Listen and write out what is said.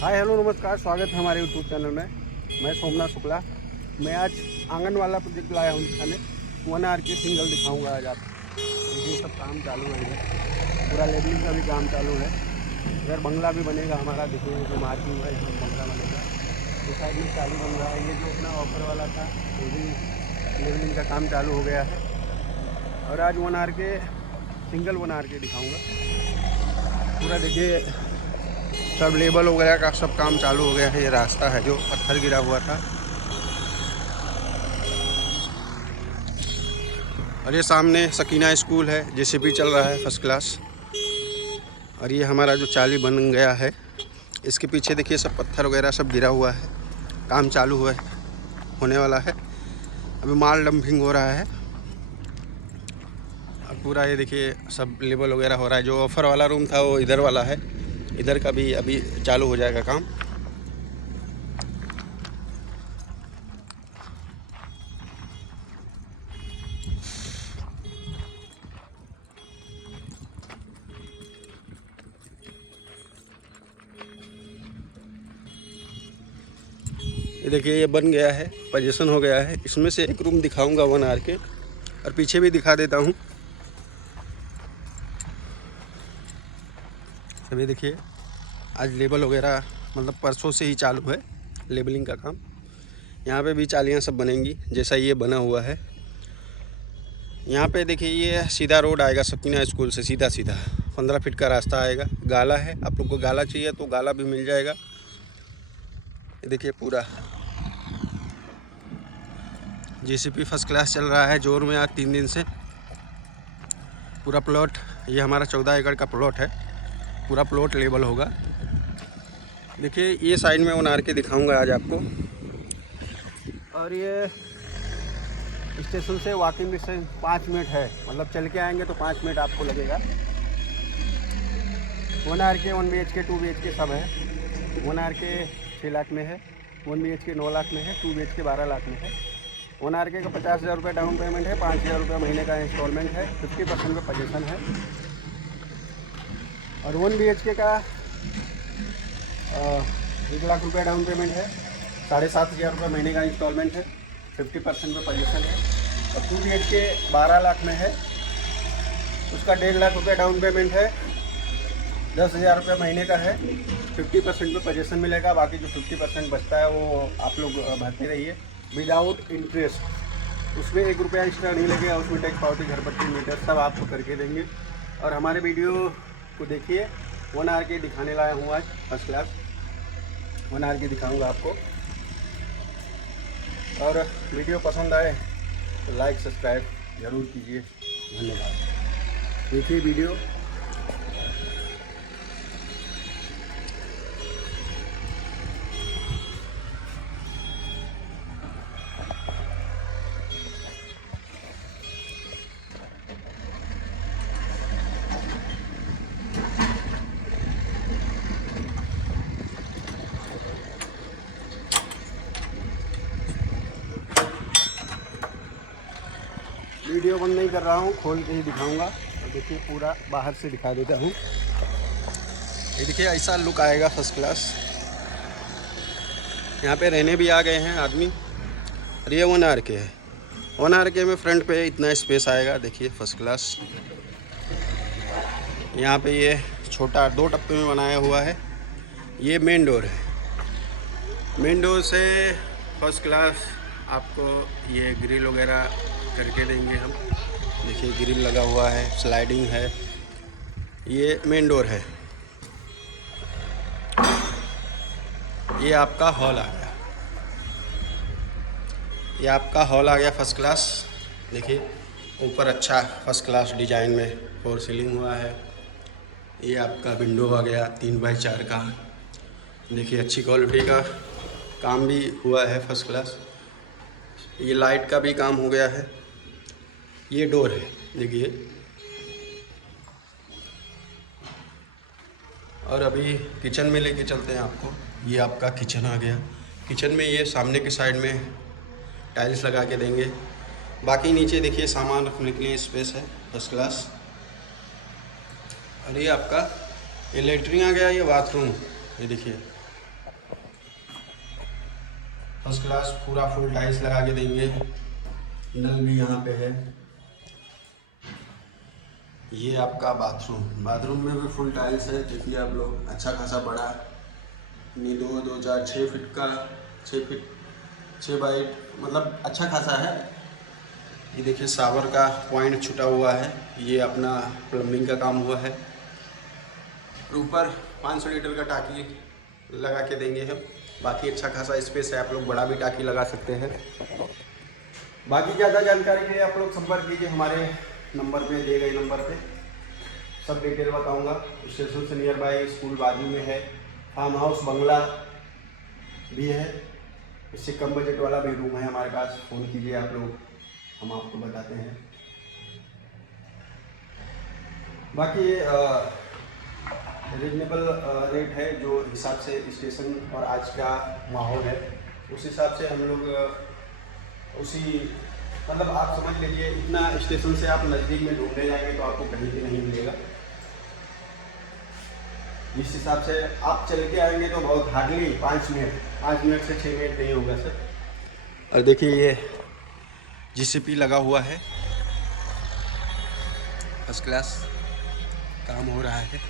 Hi hello नमस्कार, स्वागत है हमारे यूट्यूब चैनल में। मैं सोमनाथ शुक्ला। मैं आज आंगन वाला प्रोजेक्ट लाया हूँ दिखाने। 1 आर के सिंगल दिखाऊंगा आज आपको। देखिए सब काम चालू है, इधर पूरा लेबलिंग का भी काम चालू है। इधर बंगला भी बनेगा हमारा। देखिए जो मार्किंग है यहाँ बंगला बनेगा। इस साइड में चालू बन रहा है। ये जो अपना ऑफर वाला था वो भी लेबलिंग का काम चालू हो गया है। और आज 1 आर के सिंगल 1 आर के दिखाऊँगा पूरा। देखिए सब लेबल वगैरह का सब काम चालू हो गया है। ये रास्ता है जो पत्थर गिरा हुआ था। और ये सामने सकीना स्कूल है, जेसीबी चल रहा है फर्स्ट क्लास। और ये हमारा जो चाली बन गया है, इसके पीछे देखिए सब पत्थर वगैरह सब गिरा हुआ है। काम चालू हुआ है, होने वाला है। अभी माल डंपिंग हो रहा है। अब पूरा ये देखिए सब लेबल वगैरह हो रहा है। जो ऑफर वाला रूम था वो इधर वाला है, इधर का भी अभी चालू हो जाएगा काम। ये देखिए ये बन गया है, पोजीशन हो गया है। इसमें से एक रूम दिखाऊंगा 1 आर के, और पीछे भी दिखा देता हूँ। सभी देखिए आज लेबल वगैरह मतलब परसों से ही चालू है लेबलिंग का काम। यहाँ पे भी चालियाँ सब बनेंगी जैसा ये बना हुआ है। यहाँ पे देखिए ये सीधा रोड आएगा सकीना स्कूल से, सीधा सीधा 15 फीट का रास्ता आएगा। गाला है, आप लोग को गाला चाहिए तो गाला भी मिल जाएगा। ये देखिए पूरा जेसीबी फर्स्ट क्लास चल रहा है जोर में आज 3 दिन से। पूरा प्लॉट, ये हमारा 14 एकड़ का प्लॉट है। पूरा प्लॉट लेबल होगा। देखिए ये साइड में 1 आर के दिखाऊंगा आज आपको। और ये स्टेशन से वॉकिंग डिस्टेंस 5 मिनट है, मतलब चल के आएंगे तो 5 मिनट आपको लगेगा। 1 आर के 1 BHK 2 BHK सब है। 1 आर के 6 लाख में है, 1 BHK 9 लाख में है, 2 BHK 12 लाख में है। 1 आर के का 50,000 रुपये डाउन पेमेंट है, 5,000 रुपये महीने का इंस्टॉलमेंट है, 50% पे पोजीशन है। और 1 BHK का 1 लाख रुपये डाउन पेमेंट है, 7,500 रुपये महीने का इंस्टॉलमेंट है, 50% पे पोजीशन है। और 2 BHK 12 लाख में है, उसका 1.5 लाख रुपये डाउन पेमेंट है, 10,000 रुपये महीने का है, 50% पे पोजीशन मिलेगा। बाकी जो 50% बचता है वो आप लोग भरते रहिए विदाउट इंटरेस्ट। उसमें 1 रुपया एक्स्ट्रा नहीं लगेगा। उसमें टैक्स पावती, घर पट्टी, मीटर सब आपको करके देंगे। और हमारे वीडियो को देखिए। 1 आर के दिखाने लाया हूँ आज फर्स्ट क्लास 1 आर के दिखाऊंगा आपको। और वीडियो पसंद आए तो लाइक सब्सक्राइब ज़रूर कीजिए। धन्यवाद। देखिए वीडियो। वीडियो बंद नहीं कर रहा हूँ, खोल के ही दिखाऊंगा। और देखिए पूरा बाहर से दिखा देता हूँ। ये देखिए ऐसा लुक आएगा फर्स्ट क्लास। यहाँ पे रहने भी आ गए हैं आदमी। और ये 1 आर के है। 1 आर के में फ्रंट पे इतना स्पेस आएगा। देखिए फर्स्ट क्लास। यहाँ पे ये छोटा 2 टप्पे में बनाया हुआ है। ये मेन डोर है। मेन डोर से फर्स्ट क्लास आपको ये ग्रिल वगैरह करके देंगे हम। देखिए ग्रिल लगा हुआ है, स्लाइडिंग है। ये मेन डोर है। ये आपका हॉल आ गया। ये आपका हॉल आ गया फर्स्ट क्लास। देखिए ऊपर अच्छा फर्स्ट क्लास डिजाइन में 4 सीलिंग हुआ है। ये आपका विंडो आ गया 3x4 का। देखिए अच्छी क्वालिटी का काम भी हुआ है फर्स्ट क्लास। ये लाइट का भी काम हो गया है। ये डोर है देखिए। और अभी किचन में लेके चलते हैं आपको। ये आपका किचन आ गया। किचन में ये सामने के साइड में टाइल्स लगा के देंगे। बाकी नीचे देखिए सामान रखने के लिए स्पेस है फर्स्ट क्लास। और ये आपका ये लेटरिन आ गया, ये बाथरूम। ये देखिए फर्स्ट क्लास पूरा फुल टाइल्स लगा के देंगे। नल भी यहाँ पे है। ये आपका बाथरूम में भी फुल टाइल्स है। देखिए आप लोग, अच्छा खासा बड़ा, नहीं 2 4 6 फीट का, 6 बाई, मतलब अच्छा खासा है। ये देखिए शावर का पॉइंट छुटा हुआ है, ये अपना प्लम्बिंग का काम हुआ है। ऊपर 500 लीटर का टाकी लगा के देंगे हम। बाकी अच्छा खासा स्पेस है, आप लोग बड़ा भी टाकी लगा सकते हैं। बाकी ज़्यादा जानकारी के लिए आप लोग संपर्क कीजिए हमारे नंबर पे, दिए गए नंबर पे सब डिटेल बताऊंगा। स्टेशन से नियर बाई, स्कूल बाजू में है, फार्म हाउस बंगला भी है। इससे कम बजट वाला भी रूम है हमारे पास। फ़ोन कीजिए आप लोग, हम आपको बताते हैं। बाकी रीजनेबल रेट है, जो हिसाब से स्टेशन और आज का माहौल है उस हिसाब से हम लोग उसी, मतलब आप समझ लीजिए इतना स्टेशन से आप नज़दीक में ढूंढने जाएंगे तो आपको कहीं भी नहीं मिलेगा। जिस हिसाब से आप चल के आएंगे तो बहुत हार्डली 5 मिनट से 6 मिनट नहीं होगा सर। और देखिए ये जीसीपी लगा हुआ है, फर्स्ट क्लास काम हो रहा है।